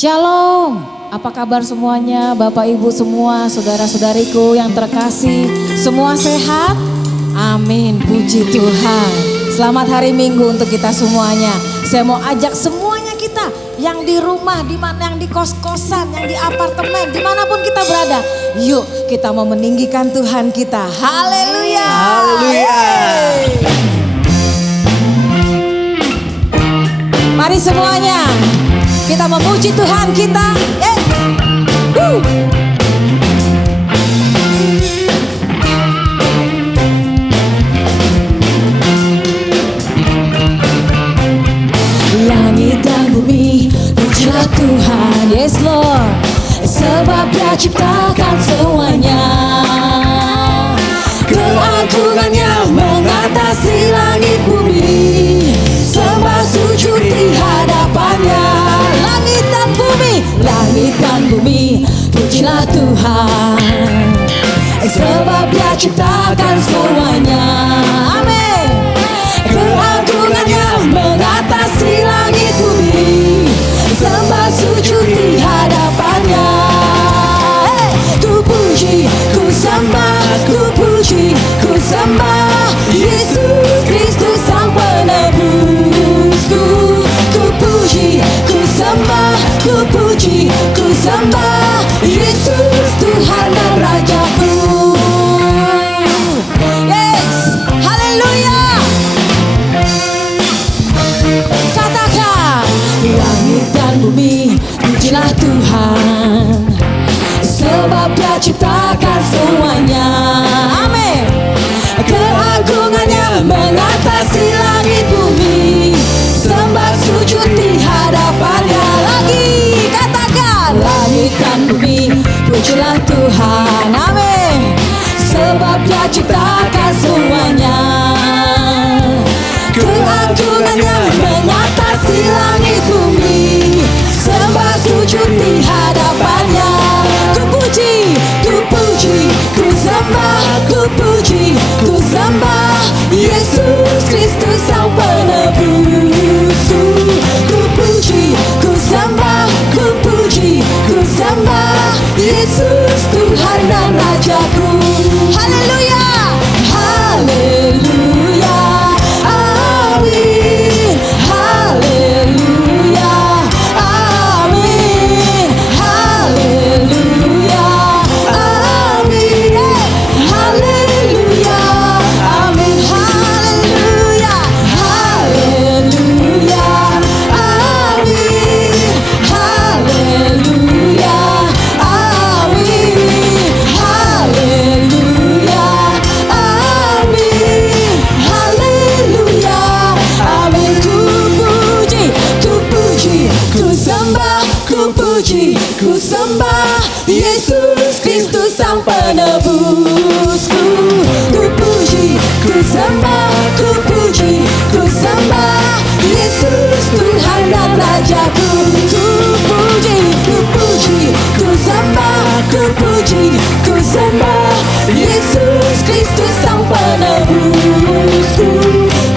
Shalom, apa kabar semuanya, Bapak Ibu semua, saudara-saudariku yang terkasih, semua sehat? Amin, puji Tuhan. Selamat hari Minggu untuk kita semuanya. Saya mau ajak semuanya kita yang di rumah, di mana yang di kos-kosan, yang di apartemen, dimanapun kita berada. Yuk kita mau meninggikan Tuhan kita. Haleluya. Haleluya. Mari semuanya kita memuji Tuhan kita. Langit dan bumi, pujilah Tuhan, yes Lord. Sebab Dia ciptakan semuanya. Keagungannya mengatasi langit bumi. Sembah sujud di hadapannya. Langit dan bumi, pujilah Tuhan. Sebab Dia ciptakan semuanya. Amin. Keagungannya mengatasi langit bumi. Sembah sujud di hadapannya. Ku puji, ku sembah, ku puji, ku sembah Yesus Kristus Sang Penebusku. Ku puji, ku sembah, ku puji, ku sembah Yesus Tuhan dan Rajaku. Yes, haleluya. Katakan, langit dan bumi, pujilah Tuhan. Sebab Dia ciptakan semuanya. Amin. Keagungannya mengatasi langit bumi. Sembah sujud di hadapannya. Lagi katakan, langit dan bumi, pujilah Tuhan. Amin. Sebab Dia ciptakan semuanya. Keagungannya mengatasi langit bumi. Sembah sujud di hadapannya. Ku puji, ku puji, ku sembah, ku puji, ku sembah Yesus Kristus Sang Penebusku. Ku puji, ku sembah, ku puji, ku sembah Yesus Tuhan dan Rajaku. Haleluya, haleluya, amin, haleluya, amin, haleluya, amin, haleluya, amin, haleluya, haleluya, amin, haleluya, amin, haleluya, amin, haleluya, amin. Ku puji, ku sembah, ku puji, ku sembah Yesus Kristus Sang Penebusku. Ku puji, ku sembah, ku puji, ku sembah Yesus Tuhan dan Rajaku. Ku puji, ku puji, ku sembah, ku puji, ku sembah Yesus Kristus Sang Penebusku.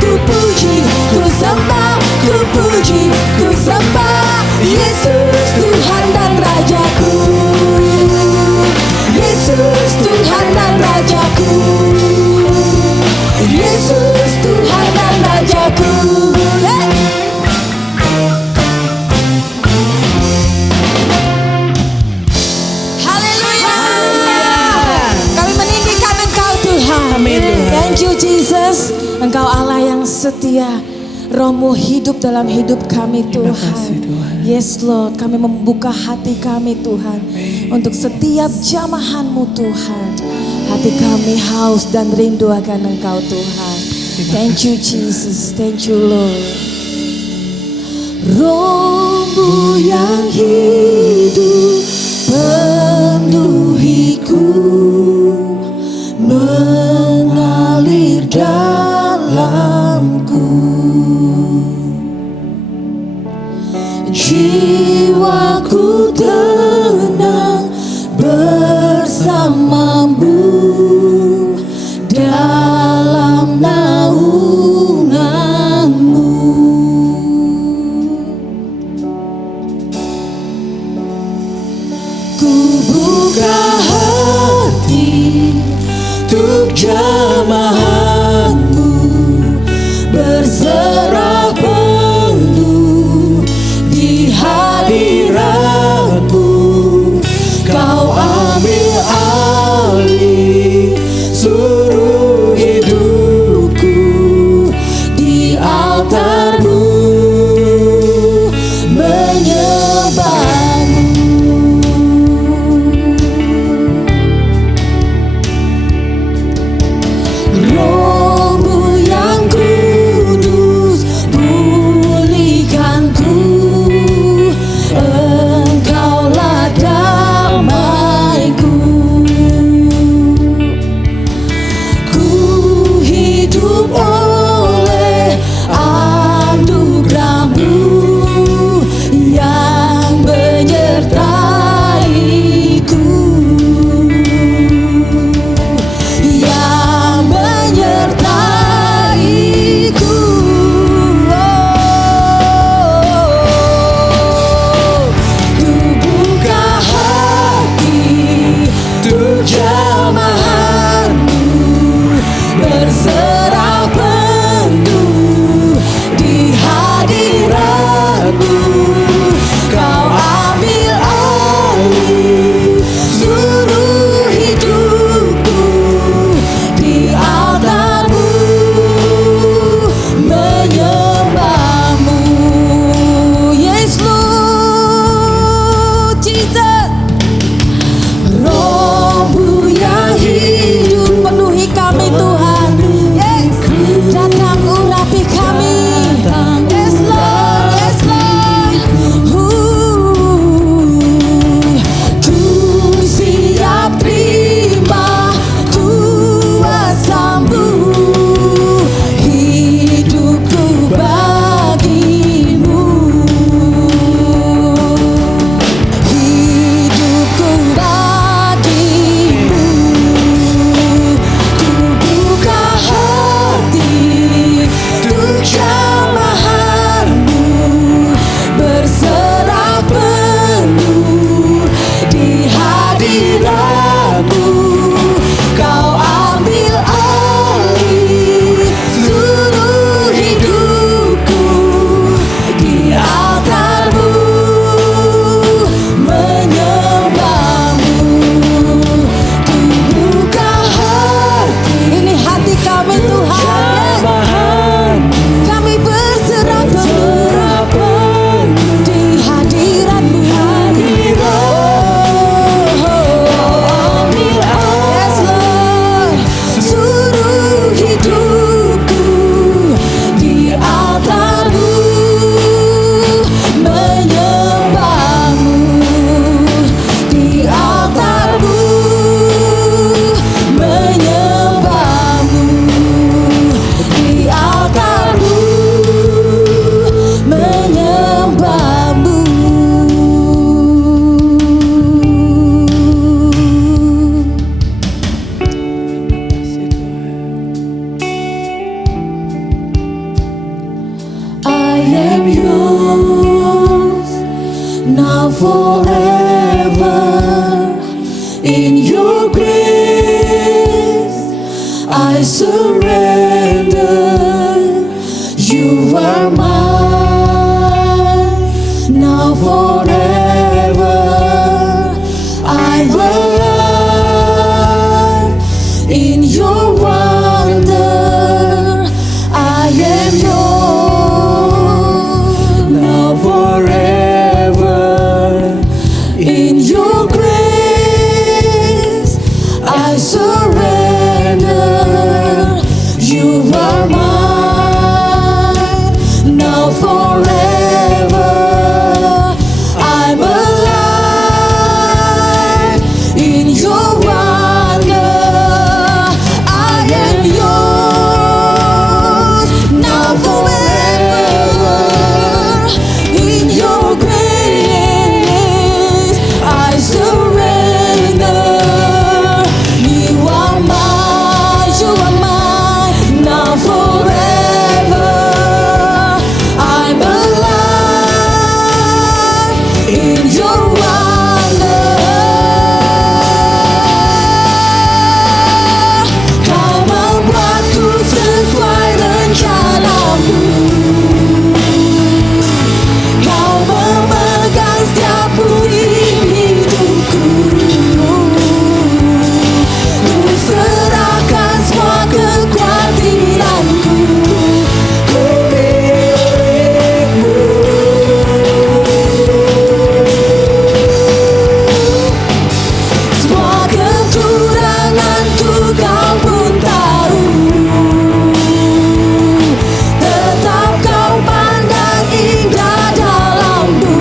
Ku puji, ku sembah, ku puji, ku sembah Yesus Tuhan dan Rajaku. Yesus Tuhan dan Rajaku. Yesus Tuhan dan Rajaku. Haleluya. Kami meninggikan Engkau Tuhan. Amin, Tuhan. Thank you Jesus. Engkau Allah yang setia. Roh-Mu hidup dalam hidup kami Tuhan. kasih, Tuhan. Yes Lord, kami membuka hati kami Tuhan. Untuk setiap jamahan-Mu Tuhan. Hati kami haus dan rindu akan Engkau Tuhan. Thank you Jesus, thank you Lord. Roh-Mu yang hidup penuhiku, mengalir dalamku. Jiwaku tenang bersamamu dalam naunganmu. I surrender. You are mine, now forever. I'm alive in your wonder. I am yours, now forever. In your grace, I surrender. You are mine, now forever. I'm alive in your wonder. Kau membuatku sesuai rencanamu. Kau memegang setiap musim hidupku. Ku serahkan semua kekhawatiranku. Ku milikmu. Semua kekuranganku kau pun tahu. Tetap kau pandang indah dalammu.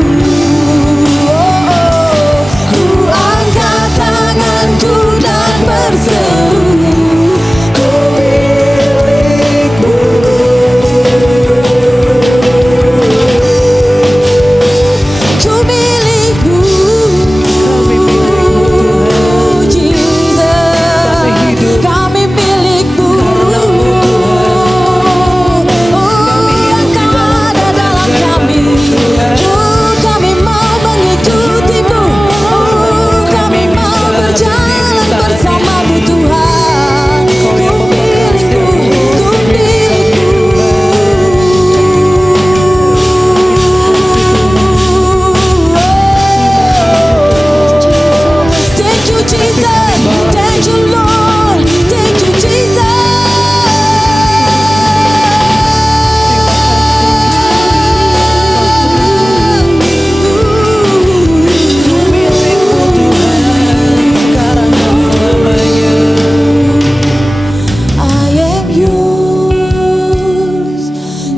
Ku angkat tanganku dan berseru. Ku milikmu. Ku milikmu. Jesus, kami milikmu. Engkau ada dalam kami. Kami mau mengikutimu. Kami mau berjalan bersamamu Tuhan. Ku milikmu, ku milikmu. Thank you Jesus, thank you Lord, thank you I am yours,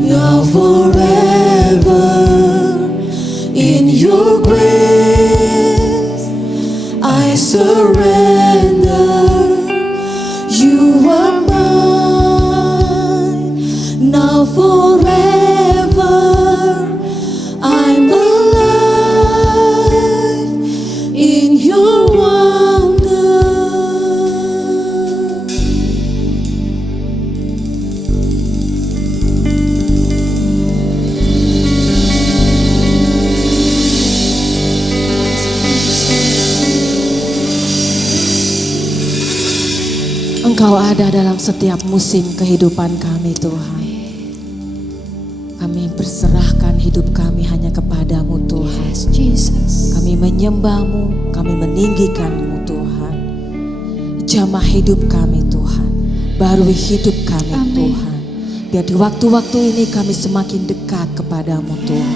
now forever. In your grace, I surrender. You are mine, now forever. I'm alive in your wonder. Engkau ada dalam setiap musim kehidupan kami Tuhan. Kami berserahkan hidup kami hanya kepadamu Tuhan. Jesus. Kami menyembahmu, kami meninggikanmu Tuhan. Jamah hidup kami Tuhan, barui hidup kami Amin. Tuhan. Biar di waktu-waktu ini kami semakin dekat kepadamu Tuhan.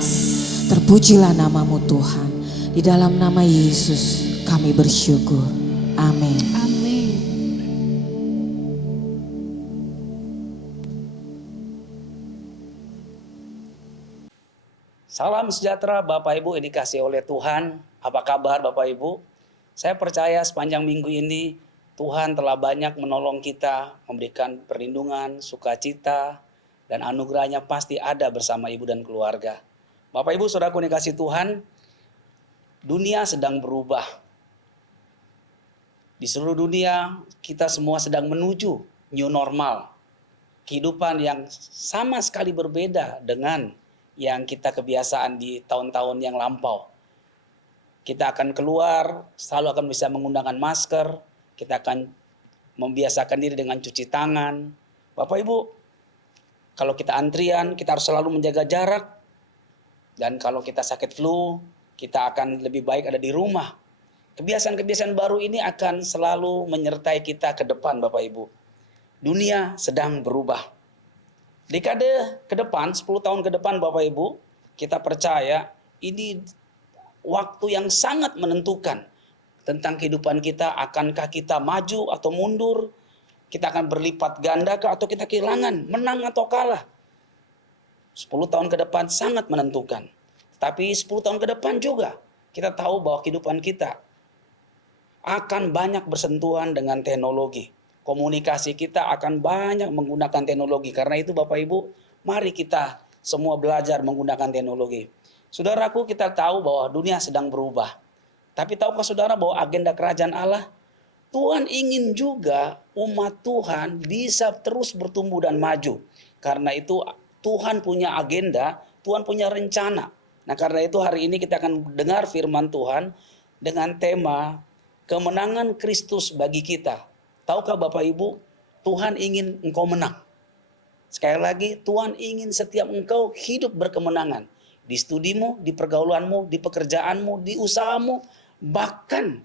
Terpujilah namamu Tuhan. Di dalam nama Yesus kami bersyukur. Amin. Amin. Salam sejahtera Bapak Ibu yang dikasihi oleh Tuhan. Apa kabar Bapak Ibu? Saya percaya sepanjang minggu ini Tuhan telah banyak menolong kita, memberikan perlindungan, sukacita, dan anugerahnya pasti ada bersama Ibu dan keluarga. Bapak Ibu saudaraku yang dikasihi Tuhan, dunia sedang berubah. Di seluruh dunia kita semua sedang menuju new normal. Kehidupan yang sama sekali berbeda dengan yang kita kebiasaan di tahun-tahun yang lampau. Kita akan keluar, selalu akan bisa menggunakan masker, kita akan membiasakan diri dengan cuci tangan. Bapak Ibu, kalau kita antrian, kita harus selalu menjaga jarak. Dan kalau kita sakit flu, kita akan lebih baik ada di rumah. Kebiasaan-kebiasaan baru ini akan selalu menyertai kita ke depan Bapak Ibu. Dunia sedang berubah. Dekade ke depan, 10 tahun ke depan Bapak Ibu, kita percaya ini waktu yang sangat menentukan. tentang kehidupan kita. Akankah kita maju atau mundur? Kita akan berlipat ganda atau kita kehilangan, menang atau kalah? 10 tahun ke depan sangat menentukan. Tapi 10 tahun ke depan juga kita tahu bahwa kehidupan kita akan banyak bersentuhan dengan teknologi. Komunikasi kita akan banyak menggunakan teknologi. Karena itu Bapak Ibu, mari kita semua belajar menggunakan teknologi. Saudaraku, kita tahu bahwa dunia sedang berubah. Tapi tahukah saudara bahwa agenda kerajaan Allah, Tuhan ingin juga umat Tuhan bisa terus bertumbuh dan maju. Karena itu Tuhan punya agenda, Tuhan punya rencana. Nah karena itu hari ini kita akan dengar firman Tuhan dengan tema kemenangan Kristus bagi kita. Tahukah Bapak Ibu, Tuhan ingin engkau menang. Sekali lagi, Tuhan ingin setiap engkau hidup berkemenangan. Di studimu, di pergaulanmu, di pekerjaanmu, di usahamu, bahkan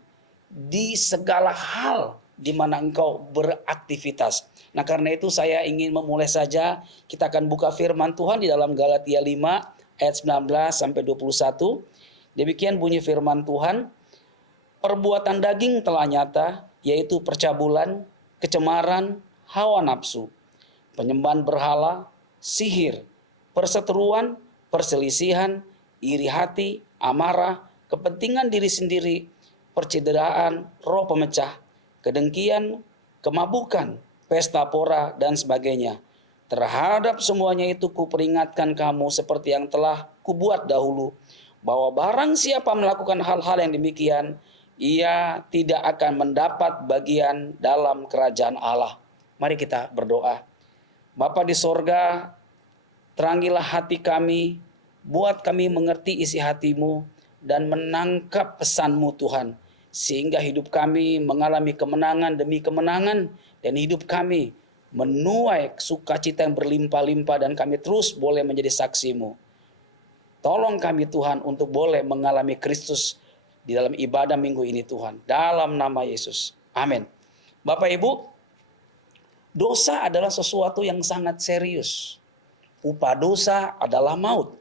di segala hal di mana engkau beraktivitas. Nah karena itu saya ingin memulai saja. Kita akan buka firman Tuhan di dalam Galatia 5 ayat 19 sampai 21. Demikian bunyi firman Tuhan. Perbuatan daging telah nyata, yaitu percabulan, kecemaran, hawa nafsu, penyembahan berhala, sihir, perseteruan, perselisihan, iri hati, amarah, kepentingan diri sendiri, percederaan, roh pemecah, kedengkian, kemabukan, pesta pora, dan sebagainya. Terhadap semuanya itu kuperingatkan kamu seperti yang telah kubuat dahulu, bahwa barang siapa melakukan hal-hal yang demikian, ia tidak akan mendapat bagian dalam kerajaan Allah. Mari kita berdoa. Bapa di sorga, terangilah hati kami, buat kami mengerti isi hatimu, dan menangkap pesanmu Tuhan. Sehingga hidup kami mengalami kemenangan demi kemenangan, dan hidup kami menuai sukacita yang berlimpah-limpah, dan kami terus boleh menjadi saksimu. Tolong kami Tuhan untuk boleh mengalami Kristus di dalam ibadah minggu ini Tuhan. Dalam nama Yesus. Amin. Bapak Ibu, dosa adalah sesuatu yang sangat serius. Upah dosa adalah maut.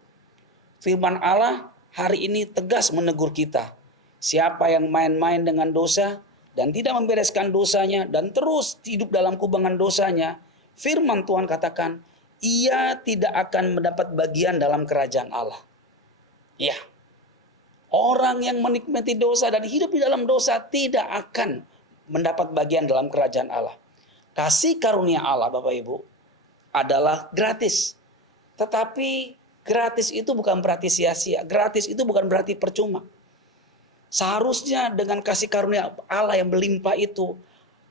Firman Allah hari ini tegas menegur kita. Siapa yang main-main dengan dosa dan tidak membereskan dosanya dan terus hidup dalam kubangan dosanya, firman Tuhan katakan, ia tidak akan mendapat bagian dalam kerajaan Allah. Ya, orang yang menikmati dosa dan hidup di dalam dosa tidak akan mendapat bagian dalam kerajaan Allah. Kasih karunia Allah Bapak Ibu adalah gratis. Tetapi gratis itu bukan berarti sia-sia. Gratis itu bukan berarti percuma. Seharusnya dengan kasih karunia Allah yang berlimpah itu,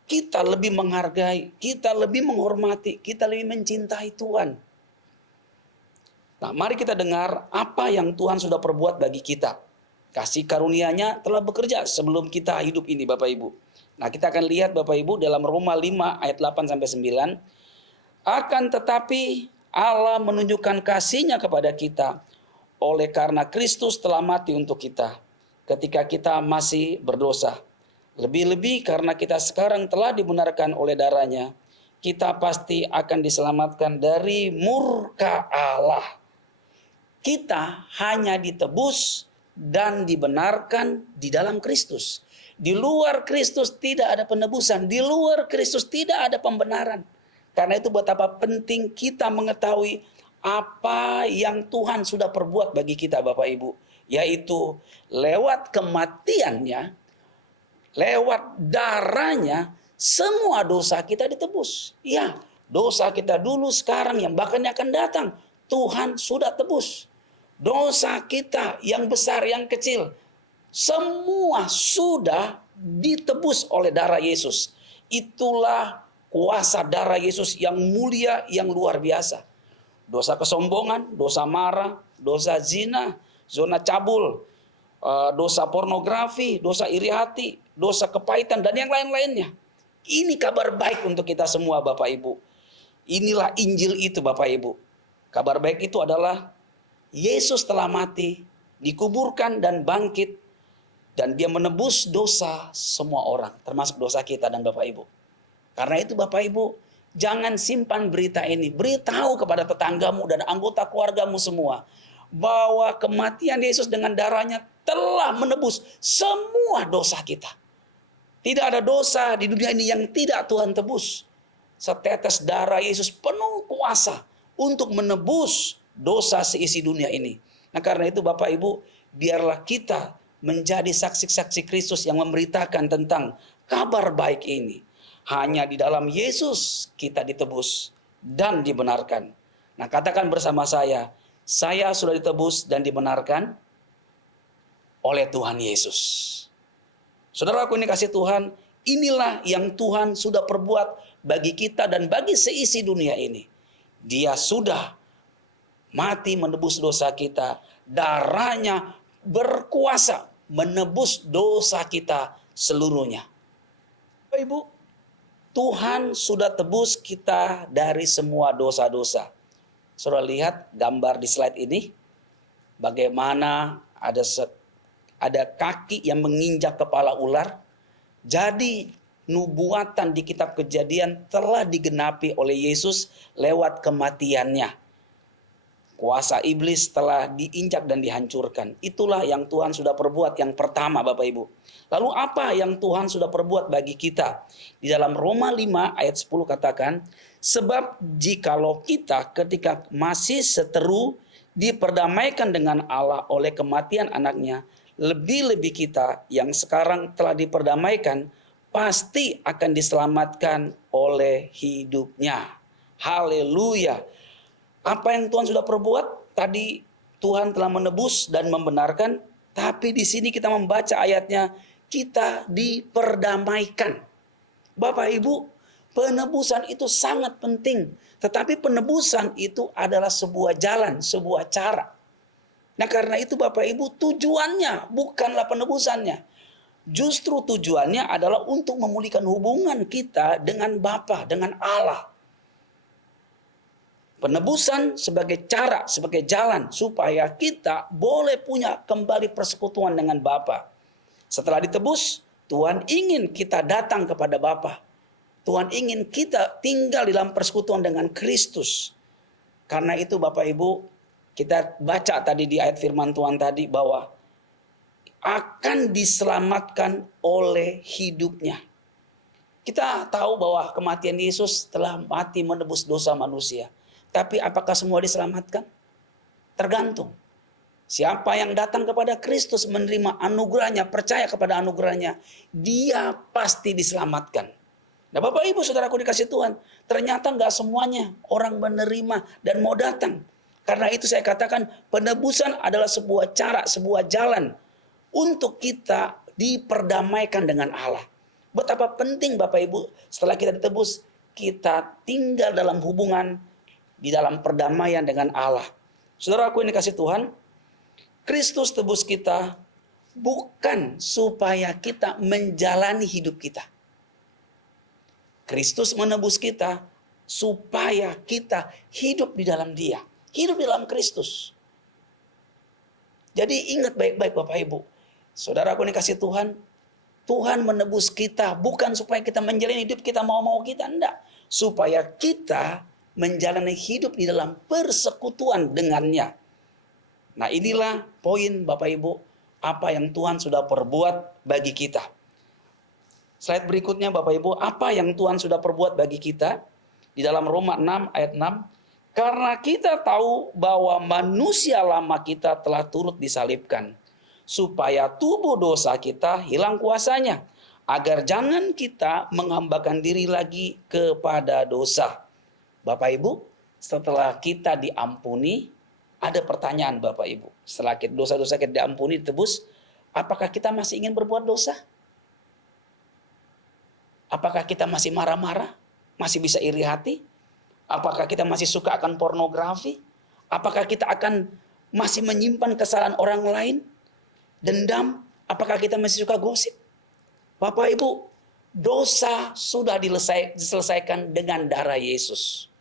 kita lebih menghargai, kita lebih menghormati, kita lebih mencintai Tuhan. Nah, mari kita dengar apa yang Tuhan sudah perbuat bagi kita. Kasih karunia-Nya telah bekerja sebelum kita hidup ini Bapak Ibu. Nah, kita akan lihat Bapak Ibu dalam Roma 5 ayat 8 sampai 9. Akan tetapi Allah menunjukkan kasih-Nya kepada kita oleh karena Kristus telah mati untuk kita ketika kita masih berdosa. Lebih-lebih karena kita sekarang telah dibenarkan oleh darah-Nya, kita pasti akan diselamatkan dari murka Allah. Kita hanya ditebus dan dibenarkan di dalam Kristus. Di luar Kristus tidak ada penebusan, di luar Kristus tidak ada pembenaran. Karena itu betapa penting kita mengetahui apa yang Tuhan sudah perbuat bagi kita Bapak Ibu. Yaitu lewat kematiannya, lewat darahnya, semua dosa kita ditebus. Ya, dosa kita dulu, sekarang, yang bahkan yang akan datang, Tuhan sudah tebus. Dosa kita yang besar, yang kecil, semua sudah ditebus oleh darah Yesus. Itulah kuasa darah Yesus yang mulia, yang luar biasa. Dosa kesombongan, dosa marah, dosa zina, zona cabul, dosa pornografi, dosa iri hati, dosa kepahitan, dan yang lain-lainnya. Ini kabar baik untuk kita semua Bapak Ibu. Inilah Injil itu Bapak Ibu. Kabar baik itu adalah Yesus telah mati, dikuburkan dan bangkit, dan dia menebus dosa semua orang, termasuk dosa kita dan Bapak Ibu. Karena itu Bapak Ibu, jangan simpan berita ini. Beritahu kepada tetanggamu dan anggota keluargamu semua, bahwa kematian Yesus dengan darahnya telah menebus semua dosa kita. Tidak ada dosa di dunia ini yang tidak Tuhan tebus. Setetes darah Yesus penuh kuasa untuk menebus dosa seisi dunia ini. Nah karena itu Bapak Ibu, biarlah kita menjadi saksi-saksi Kristus yang memberitakan tentang kabar baik ini. Hanya di dalam Yesus kita ditebus dan dibenarkan. Nah katakan bersama saya sudah ditebus dan dibenarkan oleh Tuhan Yesus. Saudaraku ini kasih Tuhan, inilah yang Tuhan sudah perbuat bagi kita dan bagi seisi dunia ini. Dia sudah mati menebus dosa kita, darahnya berkuasa menebus dosa kita seluruhnya. Bapak Ibu, Tuhan sudah tebus kita dari semua dosa-dosa. Saudara lihat gambar di slide ini, bagaimana ada kaki yang menginjak kepala ular. Jadi nubuatan di kitab Kejadian telah digenapi oleh Yesus lewat kematiannya. Kuasa iblis telah diinjak dan dihancurkan. Itulah yang Tuhan sudah perbuat yang pertama Bapak Ibu. Lalu apa yang Tuhan sudah perbuat bagi kita? Di dalam Roma 5 ayat 10 katakan, sebab jikalau kita ketika masih seteru diperdamaikan dengan Allah oleh kematian anaknya, lebih-lebih kita yang sekarang telah diperdamaikan pasti akan diselamatkan oleh hidupnya. Haleluya. Apa yang Tuhan sudah perbuat? Tadi Tuhan telah menebus dan membenarkan, tapi di sini kita membaca ayatnya, kita diperdamaikan. Bapak Ibu, penebusan itu sangat penting. Tetapi penebusan itu adalah sebuah jalan, sebuah cara. Nah karena itu Bapak Ibu, tujuannya bukanlah penebusannya. Justru tujuannya adalah untuk memulihkan hubungan kita dengan Bapa, dengan Allah. Penebusan sebagai cara, sebagai jalan supaya kita boleh punya kembali persekutuan dengan Bapa. Setelah ditebus, Tuhan ingin kita datang kepada Bapa. Tuhan ingin kita tinggal di dalam persekutuan dengan Kristus. Karena itu Bapak Ibu, kita baca tadi di ayat firman Tuhan tadi bahwa akan diselamatkan oleh hidupnya. Kita tahu bahwa kematian Yesus telah mati menebus dosa manusia. Tapi apakah semua diselamatkan? Tergantung. Siapa yang datang kepada Kristus menerima anugerahnya, percaya kepada anugerahnya, dia pasti diselamatkan. Nah Bapak Ibu saudaraku dikasih Tuhan, ternyata nggak semuanya orang menerima dan mau datang. Karena itu saya katakan penebusan adalah sebuah cara, sebuah jalan untuk kita diperdamaikan dengan Allah. Betapa penting Bapak Ibu setelah kita ditebus, kita tinggal dalam hubungan di dalam perdamaian dengan Allah. Saudaraku ini kasih Tuhan, Kristus tebus kita bukan supaya kita menjalani hidup kita. Kristus menebus kita supaya kita hidup di dalam Dia. Hidup di dalam Kristus. Jadi ingat baik-baik Bapak Ibu. Saudaraku ini kasih Tuhan. Tuhan menebus kita bukan supaya kita menjalani hidup kita mau-mau kita. Enggak. Supaya kita menjalani hidup di dalam persekutuan dengannya. Nah inilah poin Bapak Ibu. Apa yang Tuhan sudah perbuat bagi kita. Slide berikutnya Bapak Ibu. Apa yang Tuhan sudah perbuat bagi kita. Di dalam Roma 6 ayat 6. Karena kita tahu bahwa manusia lama kita telah turut disalibkan. Supaya tubuh dosa kita hilang kuasanya. Agar jangan kita menghambakan diri lagi kepada dosa. Bapak Ibu, setelah kita diampuni, ada pertanyaan Bapak Ibu. Setelah dosa-dosa kita diampuni, ditebus, apakah kita masih ingin berbuat dosa? Apakah kita masih marah-marah? Masih bisa iri hati? Apakah kita masih suka akan pornografi? Apakah kita akan masih menyimpan kesalahan orang lain? Dendam? Apakah kita masih suka gosip? Bapak Ibu, dosa sudah diselesaikan dengan darah Yesus.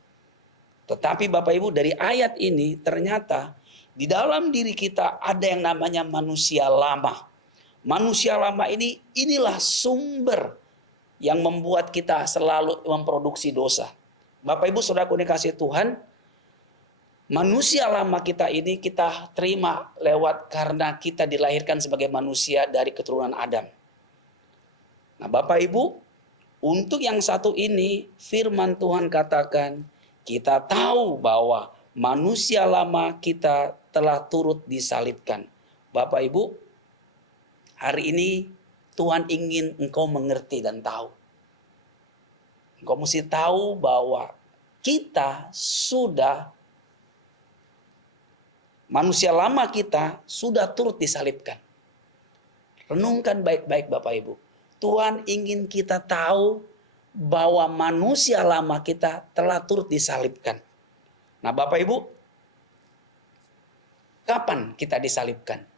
Tetapi Bapak Ibu dari ayat ini ternyata di dalam diri kita ada yang namanya manusia lama. Manusia lama inilah sumber yang membuat kita selalu memproduksi dosa. Bapak Ibu saudaraku dikasih Tuhan, manusia lama kita ini kita terima lewat karena kita dilahirkan sebagai manusia dari keturunan Adam. Nah Bapak Ibu, untuk yang satu ini firman Tuhan katakan, kita tahu bahwa manusia lama kita telah turut disalibkan. Bapak Ibu, hari ini Tuhan ingin engkau mengerti dan tahu. Engkau mesti tahu bahwa kita sudah, manusia lama kita sudah turut disalibkan. Renungkan baik-baik Bapak Ibu. Tuhan ingin kita tahu bahwa manusia lama kita telah turut disalibkan. Nah Bapak Ibu, kapan kita disalibkan?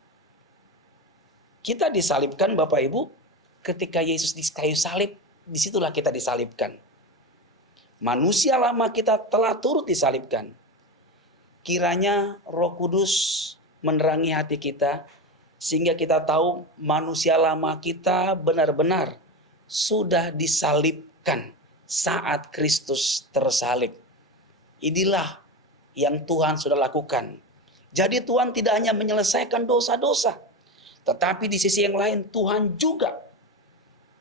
Kita disalibkan Bapak Ibu ketika Yesus di kayu salib, disitulah kita disalibkan. Manusia lama kita telah turut disalibkan. Kiranya Roh Kudus menerangi hati kita, sehingga kita tahu manusia lama kita benar-benar sudah disalibkan saat Kristus tersalib. Inilah yang Tuhan sudah lakukan. Jadi Tuhan tidak hanya menyelesaikan dosa-dosa, tetapi di sisi yang lain Tuhan juga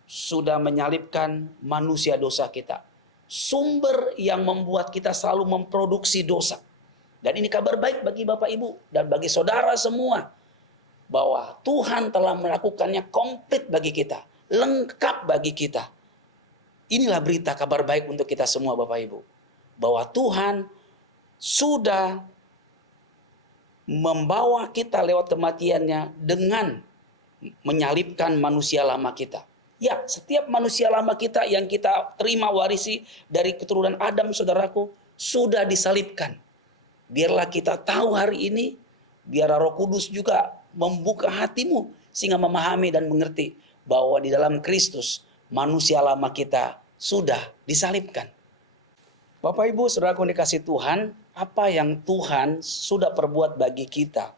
sudah menyalibkan manusia dosa kita. Sumber yang membuat kita selalu memproduksi dosa. Dan ini kabar baik bagi Bapak Ibu dan bagi saudara semua, bahwa Tuhan telah melakukannya komplit bagi kita, lengkap bagi kita. Inilah berita kabar baik untuk kita semua Bapak Ibu, bahwa Tuhan sudah membawa kita lewat kematiannya dengan menyalibkan manusia lama kita. Ya, setiap manusia lama kita yang kita terima warisi dari keturunan Adam, saudaraku, sudah disalibkan. Biarlah kita tahu hari ini, biar Roh Kudus juga membuka hatimu sehingga memahami dan mengerti bahwa di dalam Kristus manusia lama kita sudah disalibkan. Bapak Ibu, saudaraku dikasih Tuhan, apa yang Tuhan sudah perbuat bagi kita?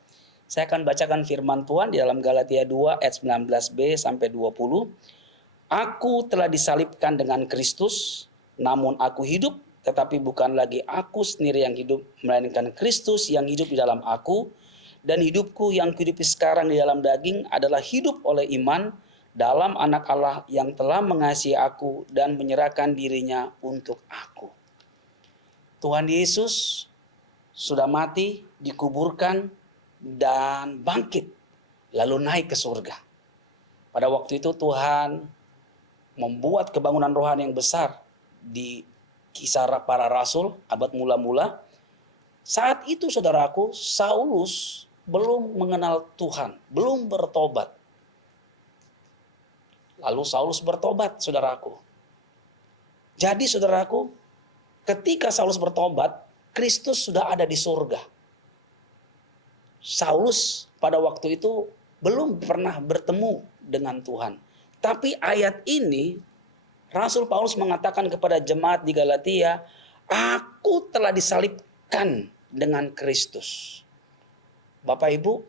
Saya akan bacakan firman Tuhan di dalam Galatia 2 ayat 19b sampai 20. Aku telah disalibkan dengan Kristus, namun aku hidup, tetapi bukan lagi aku sendiri yang hidup, melainkan Kristus yang hidup di dalam aku. Dan hidupku yang kuhidupi sekarang di dalam daging adalah hidup oleh iman dalam Anak Allah yang telah mengasihi aku dan menyerahkan dirinya untuk aku. Tuhan Yesus sudah mati, dikuburkan, dan bangkit, lalu naik ke surga. Pada waktu itu Tuhan membuat kebangunan rohani yang besar di Kisah Para Rasul abad mula-mula. Saat itu saudaraku, Saulus belum mengenal Tuhan, belum bertobat. Lalu Saulus bertobat, saudaraku. Jadi saudaraku, ketika Saulus bertobat, Kristus sudah ada di surga. Saulus pada waktu itu belum pernah bertemu dengan Tuhan. Tapi ayat ini, Rasul Paulus mengatakan kepada jemaat di Galatia, aku telah disalibkan dengan Kristus. Bapak Ibu,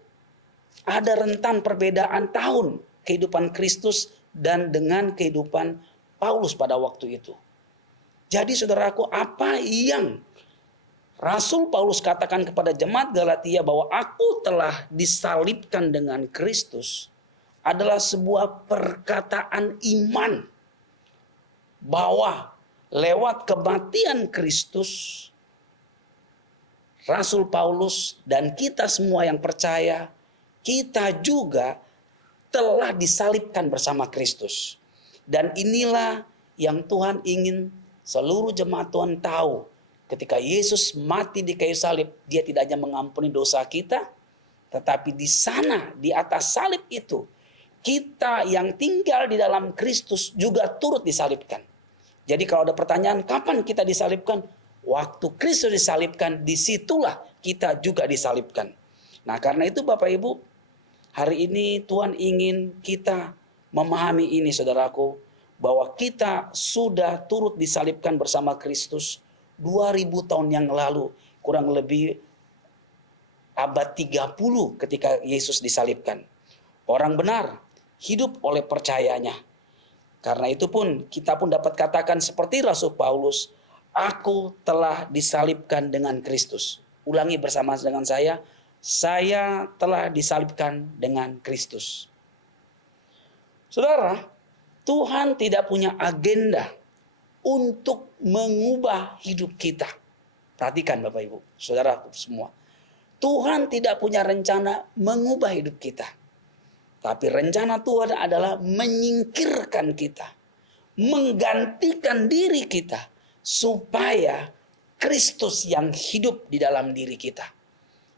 ada rentan perbedaan tahun kehidupan Kristus dan dengan kehidupan Paulus pada waktu itu. Jadi saudaraku, apa yang Rasul Paulus katakan kepada jemaat Galatia bahwa aku telah disalibkan dengan Kristus adalah sebuah perkataan iman bahwa lewat kematian Kristus, Rasul Paulus dan kita semua yang percaya, kita juga telah disalibkan bersama Kristus. Dan inilah yang Tuhan ingin seluruh jemaat Tuhan tahu. Ketika Yesus mati di kayu salib, dia tidak hanya mengampuni dosa kita, tetapi di sana, di atas salib itu, kita yang tinggal di dalam Kristus juga turut disalibkan. Jadi kalau ada pertanyaan, kapan kita disalibkan? Waktu Kristus disalibkan, disitulah kita juga disalibkan. Nah karena itu Bapak Ibu, hari ini Tuhan ingin kita memahami ini saudaraku, bahwa kita sudah turut disalibkan bersama Kristus 2000 tahun yang lalu, kurang lebih abad 30 ketika Yesus disalibkan. Orang benar hidup oleh percayanya. Karena itu pun kita pun dapat katakan seperti Rasul Paulus, aku telah disalibkan dengan Kristus. Ulangi bersama dengan saya telah disalibkan dengan Kristus. Saudara, Tuhan tidak punya agenda untuk mengubah hidup kita. Perhatikan Bapak Ibu, saudara semua. Tuhan tidak punya rencana mengubah hidup kita. Tapi rencana Tuhan adalah menyingkirkan kita. Menggantikan diri kita. Supaya Kristus yang hidup di dalam diri kita.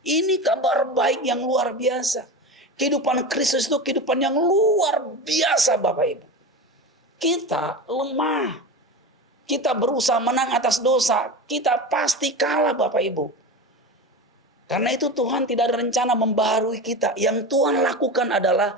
Ini kabar baik yang luar biasa. Kehidupan Kristus itu kehidupan yang luar biasa Bapak Ibu. Kita lemah. Kita berusaha menang atas dosa. Kita pasti kalah Bapak Ibu. Karena itu Tuhan tidak ada rencana membaharui kita. Yang Tuhan lakukan adalah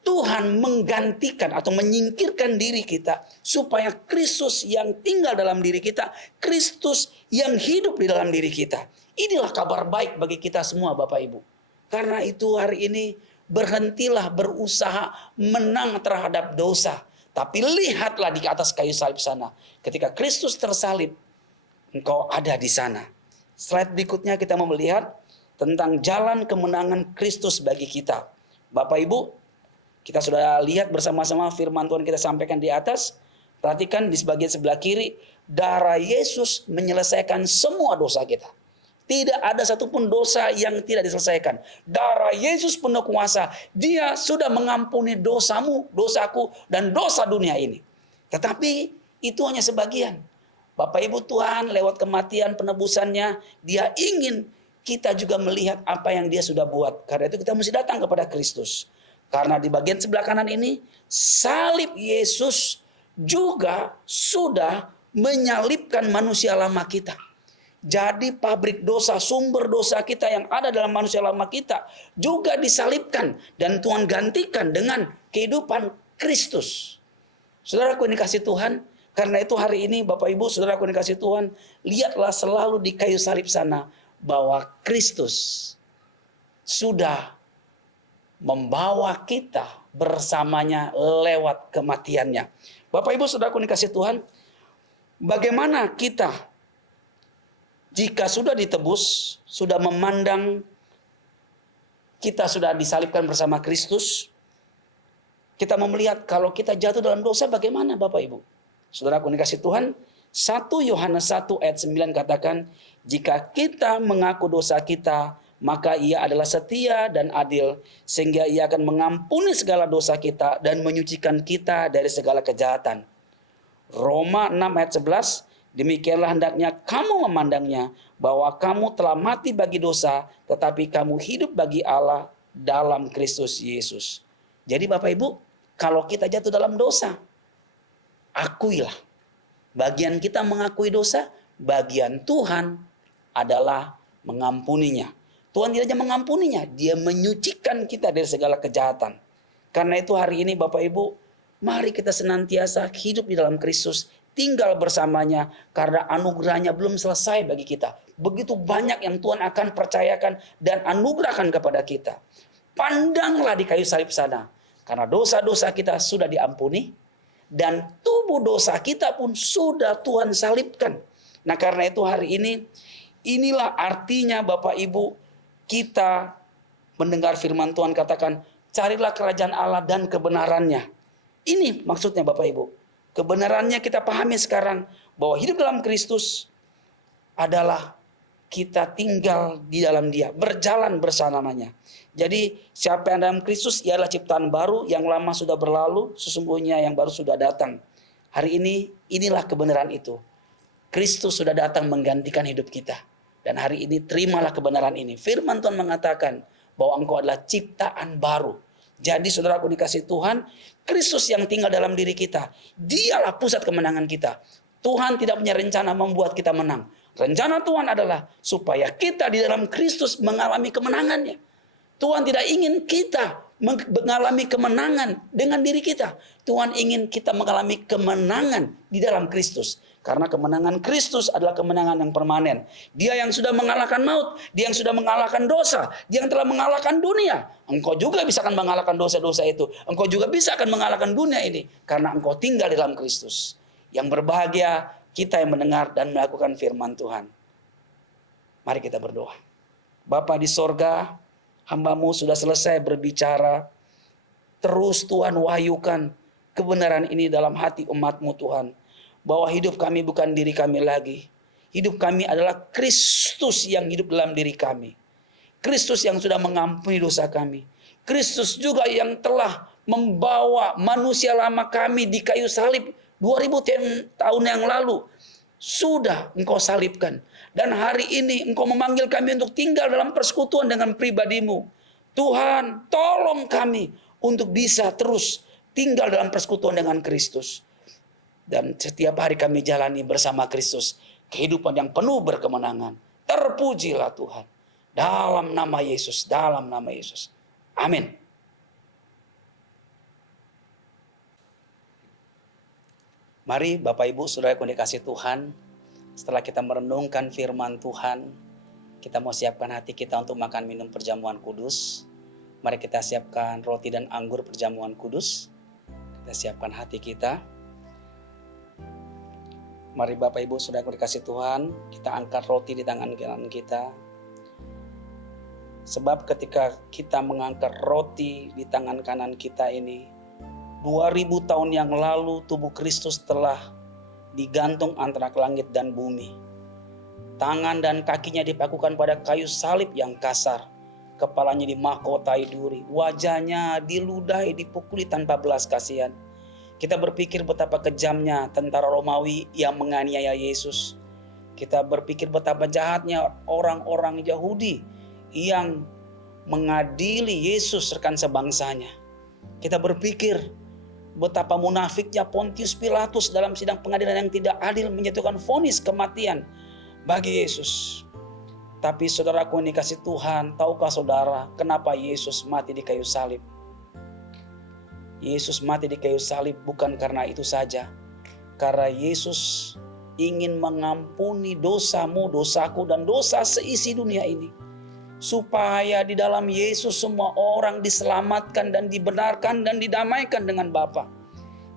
Tuhan menggantikan atau menyingkirkan diri kita. Supaya Kristus yang tinggal dalam diri kita. Kristus yang hidup di dalam diri kita. Inilah kabar baik bagi kita semua Bapak Ibu. Karena itu hari ini berhentilah berusaha menang terhadap dosa. Tapi lihatlah di atas kayu salib sana. Ketika Kristus tersalib, engkau ada di sana. Slide berikutnya kita mau melihat tentang jalan kemenangan Kristus bagi kita. Bapak Ibu, kita sudah lihat bersama-sama firman Tuhan kita sampaikan di atas. Perhatikan di bagian sebelah kiri, darah Yesus menyelesaikan semua dosa kita. Tidak ada satupun dosa yang tidak diselesaikan. Darah Yesus penuh kuasa. Dia sudah mengampuni dosamu, dosaku, dan dosa dunia ini. Tetapi itu hanya sebagian. Bapak Ibu, Tuhan lewat kematian penebusannya, Dia ingin kita juga melihat apa yang Dia sudah buat. Karena itu kita mesti datang kepada Kristus. Karena di bagian sebelah kanan ini, salib Yesus juga sudah menyalibkan manusia lama kita. Jadi pabrik dosa, sumber dosa kita yang ada dalam manusia lama kita juga disalibkan. Dan Tuhan gantikan dengan kehidupan Kristus. Saudaraku yang dikasih Tuhan, karena itu hari ini Bapak Ibu, saudaraku yang dikasih Tuhan, lihatlah selalu di kayu salib sana bahwa Kristus sudah membawa kita bersamanya lewat kematiannya. Bapak Ibu, saudaraku yang dikasih Tuhan, bagaimana kita jika sudah ditebus, sudah memandang kita sudah disalibkan bersama Kristus, kita mau melihat kalau kita jatuh dalam dosa bagaimana Bapak Ibu? Saudaraku dikasih Tuhan, 1 Yohanes 1 ayat 9 katakan, jika kita mengaku dosa kita, maka Ia adalah setia dan adil, sehingga Ia akan mengampuni segala dosa kita dan menyucikan kita dari segala kejahatan. Roma 6 ayat 11, demikianlah hendaknya kamu memandangnya, bahwa kamu telah mati bagi dosa, tetapi kamu hidup bagi Allah dalam Kristus Yesus. Jadi Bapak Ibu, kalau kita jatuh dalam dosa, akuilah. Bagian kita mengakui dosa, bagian Tuhan adalah mengampuninya. Tuhan tidak hanya mengampuninya, Dia menyucikan kita dari segala kejahatan. Karena itu hari ini Bapak Ibu, mari kita senantiasa hidup di dalam Kristus, tinggal bersamanya, karena anugerahnya belum selesai bagi kita. Begitu banyak yang Tuhan akan percayakan dan anugerahkan kepada kita. Pandanglah di kayu salib sana, karena dosa-dosa kita sudah diampuni, dan tubuh dosa kita pun sudah Tuhan salibkan. Nah karena itu hari ini, inilah artinya Bapak Ibu, kita mendengar firman Tuhan katakan, carilah kerajaan Allah dan kebenarannya. Ini maksudnya Bapak Ibu. Kebenarannya kita pahami sekarang bahwa hidup dalam Kristus adalah kita tinggal di dalam Dia, berjalan bersamanya. Jadi siapa yang dalam Kristus ialah ciptaan baru, yang lama sudah berlalu, sesungguhnya yang baru sudah datang. Hari ini inilah kebenaran itu. Kristus sudah datang menggantikan hidup kita. Dan hari ini terimalah kebenaran ini. Firman Tuhan mengatakan bahwa engkau adalah ciptaan baru. Jadi saudaraku dikasih Tuhan, Kristus yang tinggal dalam diri kita, Dialah pusat kemenangan kita. Tuhan tidak punya rencana membuat kita menang. Rencana Tuhan adalah supaya kita di dalam Kristus mengalami kemenangannya. Tuhan tidak ingin kita mengalami kemenangan dengan diri kita. Tuhan ingin kita mengalami kemenangan di dalam Kristus. Karena kemenangan Kristus adalah kemenangan yang permanen. Dia yang sudah mengalahkan maut. Dia yang sudah mengalahkan dosa. Dia yang telah mengalahkan dunia. Engkau juga bisa akan mengalahkan dosa-dosa itu. Engkau juga bisa akan mengalahkan dunia ini. Karena engkau tinggal di dalam Kristus. Yang berbahagia kita yang mendengar dan melakukan firman Tuhan. Mari kita berdoa. Bapa di sorga, hamba-Mu sudah selesai berbicara. Terus Tuhan wahyukan kebenaran ini dalam hati umat-Mu Tuhan. Bahwa hidup kami bukan diri kami lagi. Hidup kami adalah Kristus yang hidup dalam diri kami. Kristus yang sudah mengampuni dosa kami. Kristus juga yang telah membawa manusia lama kami di kayu salib 2000 tahun yang lalu. Sudah Engkau salibkan. Dan hari ini Engkau memanggil kami untuk tinggal dalam persekutuan dengan pribadi-Mu. Tuhan, tolong kami untuk bisa terus tinggal dalam persekutuan dengan Kristus. Dan setiap hari kami jalani bersama Kristus kehidupan yang penuh berkemenangan. Terpujilah Tuhan. Dalam nama Yesus, dalam nama Yesus. Amin. Mari Bapak Ibu Saudara yang dikasihi Tuhan, setelah kita merenungkan firman Tuhan, kita mau siapkan hati kita untuk makan minum perjamuan kudus. Mari kita siapkan roti dan anggur perjamuan kudus. Kita siapkan hati kita. Mari Bapak Ibu Saudara yang dikasihi Tuhan, kita angkat roti di tangan kanan kita. Sebab ketika kita mengangkat roti di tangan kanan kita ini, 2000 tahun yang lalu tubuh Kristus telah digantung antara langit dan bumi. Tangan dan kakinya dipakukan pada kayu salib yang kasar. Kepalanya dimahkotai duri. Wajahnya diludahi, dipukuli tanpa belas kasihan. Kita berpikir betapa kejamnya tentara Romawi yang menganiaya Yesus. Kita berpikir betapa jahatnya orang-orang Yahudi yang mengadili Yesus rekan sebangsanya. Kita berpikir betapa munafiknya Pontius Pilatus dalam sidang pengadilan yang tidak adil menjatuhkan vonis kematian bagi Yesus. Tapi saudaraku yang dikasihi Tuhan, tahukah saudara kenapa Yesus mati di kayu salib? Yesus mati di kayu salib bukan karena itu saja. Karena Yesus ingin mengampuni dosamu, dosaku, dan dosa seisi dunia ini. Supaya di dalam Yesus semua orang diselamatkan dan dibenarkan dan didamaikan dengan Bapa.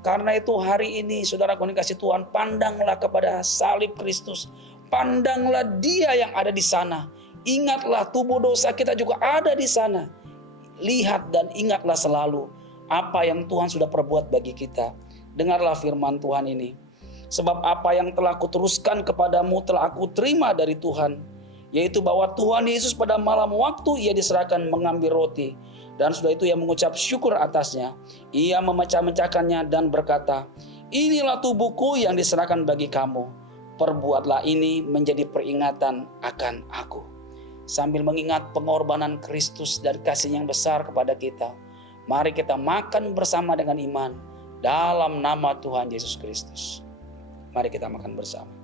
Karena itu hari ini saudaraku yang dikasihi Tuhan, pandanglah kepada salib Kristus. Pandanglah Dia yang ada di sana. Ingatlah tubuh dosa kita juga ada di sana. Lihat dan ingatlah selalu apa yang Tuhan sudah perbuat bagi kita. Dengarlah firman Tuhan ini. Sebab apa yang telah kuteruskan kepadamu telah aku terima dari Tuhan. Yaitu bahwa Tuhan Yesus pada malam waktu ia diserahkan mengambil roti. Dan sudah itu ia mengucap syukur atasnya. Ia memecah-mecahkannya dan berkata, inilah tubuhku yang diserahkan bagi kamu. Perbuatlah ini menjadi peringatan akan aku. Sambil mengingat pengorbanan Kristus dan kasih yang besar kepada kita. Mari kita makan bersama dengan iman. Dalam nama Tuhan Yesus Kristus. Mari kita makan bersama.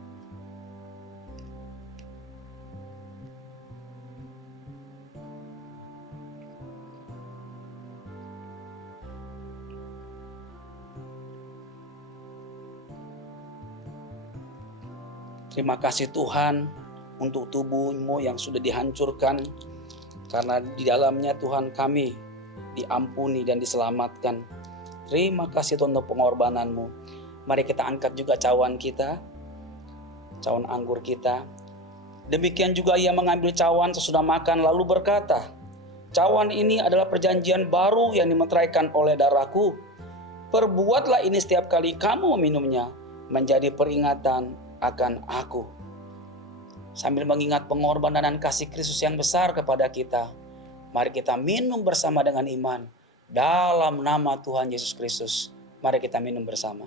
Terima kasih Tuhan untuk tubuh-Mu yang sudah dihancurkan. Karena di dalamnya Tuhan kami diampuni dan diselamatkan. Terima kasih Tuhan untuk pengorbanan-Mu. Mari kita angkat juga cawan kita. Cawan anggur kita. Demikian juga ia mengambil cawan sesudah makan lalu berkata, cawan ini adalah perjanjian baru yang dimeteraikan oleh darahku. Perbuatlah ini setiap kali kamu meminumnya menjadi peringatan akan aku. Sambil mengingat pengorbanan dan kasih Kristus yang besar kepada kita, mari kita minum bersama dengan iman. Dalam nama Tuhan Yesus Kristus, mari kita minum bersama.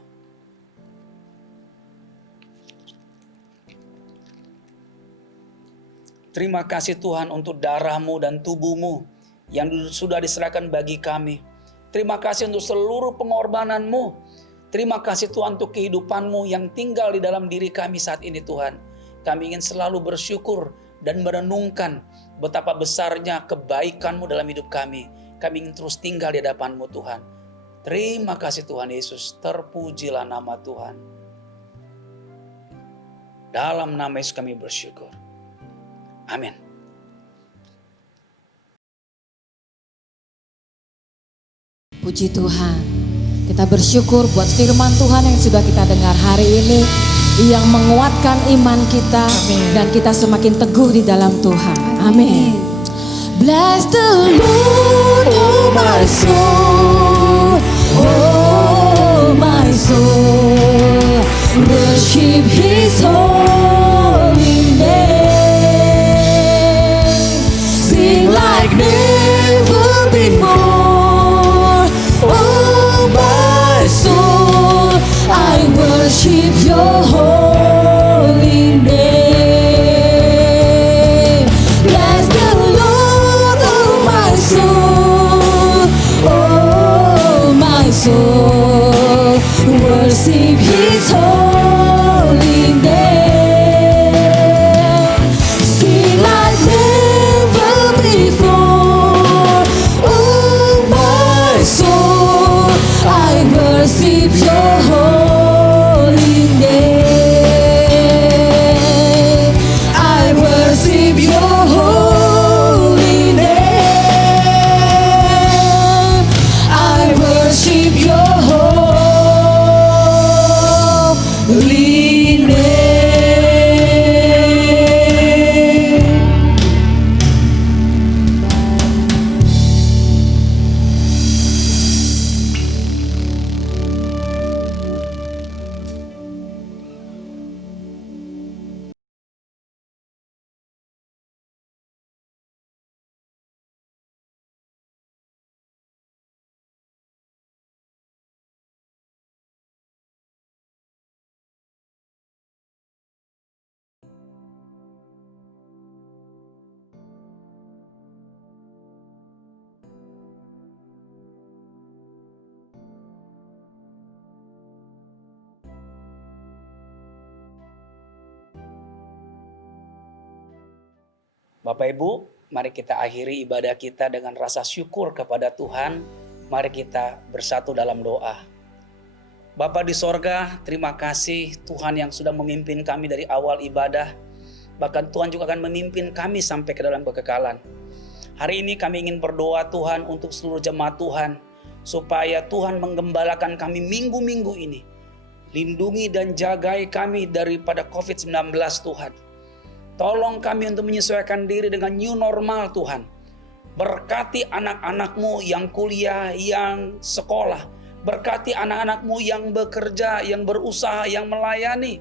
Terima kasih Tuhan untuk darah-Mu dan tubuh-Mu yang sudah diserahkan bagi kami. Terima kasih untuk seluruh pengorbanan-Mu. Terima kasih Tuhan untuk kehidupan-Mu yang tinggal di dalam diri kami saat ini Tuhan. Kami ingin selalu bersyukur dan merenungkan betapa besarnya kebaikan-Mu dalam hidup kami. Kami ingin terus tinggal di hadapan-Mu Tuhan. Terima kasih Tuhan Yesus, terpujilah nama Tuhan. Dalam nama Yesus kami bersyukur. Amin. Puji Tuhan. Kita bersyukur buat firman Tuhan yang sudah kita dengar hari ini, yang menguatkan iman kita. Amin. Dan kita semakin teguh di dalam Tuhan. Amin. Bless the Lord, oh my soul, oh soul worship His holy name. Sing like never before. Oh my soul, I worship Your holy name. Bless the Lord, oh my soul. Oh my soul, worship His holy name. Sing like never before. Oh my soul, I worship Your holy name. I worship Your holy name. I worship Your holy name. Bapak Ibu, mari kita akhiri ibadah kita dengan rasa syukur kepada Tuhan. Mari kita bersatu dalam doa. Bapa di sorga, terima kasih Tuhan yang sudah memimpin kami dari awal ibadah. Bahkan Tuhan juga akan memimpin kami sampai ke dalam kekekalan. Hari ini kami ingin berdoa Tuhan untuk seluruh jemaat Tuhan. Supaya Tuhan menggembalakan kami minggu-minggu ini. Lindungi dan jagai kami daripada COVID-19 Tuhan. Tolong kami untuk menyesuaikan diri dengan new normal Tuhan. Berkati anak-anak-Mu yang kuliah, yang sekolah. Berkati anak-anak-Mu yang bekerja, yang berusaha, yang melayani.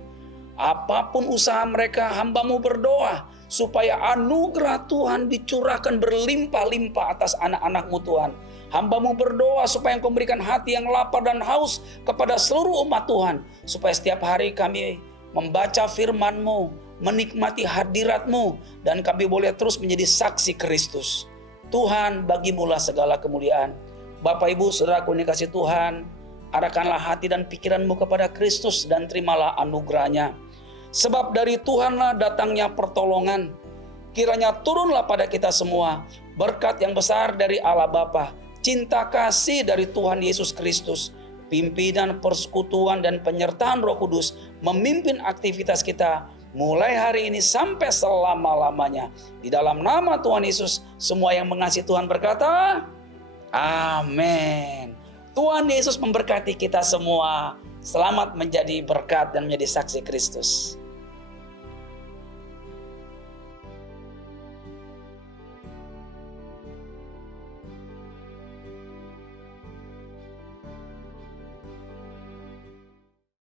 Apapun usaha mereka, hamba-Mu berdoa. Supaya anugerah Tuhan dicurahkan berlimpah-limpah atas anak-anak-Mu Tuhan. Hamba-Mu berdoa supaya Engkau memberikan hati yang lapar dan haus kepada seluruh umat Tuhan. Supaya setiap hari kami membaca firman-Mu, menikmati hadirat-Mu, dan kami boleh terus menjadi saksi Kristus. Tuhan, bagi-Mu lah segala kemuliaan. Bapak Ibu saudaraku yang dikasihi Tuhan, arahkanlah hati dan pikiran-Mu kepada Kristus dan terimalah anugerah-Nya. Sebab dari Tuhanlah datangnya pertolongan. Kiranya turunlah pada kita semua berkat yang besar dari Allah Bapa, cinta kasih dari Tuhan Yesus Kristus, pimpinan, persekutuan, dan penyertaan Roh Kudus memimpin aktivitas kita mulai hari ini sampai selama-lamanya. Di dalam nama Tuhan Yesus, semua yang mengasihi Tuhan berkata, amin. Tuhan Yesus memberkati kita semua. Selamat menjadi berkat dan menjadi saksi Kristus.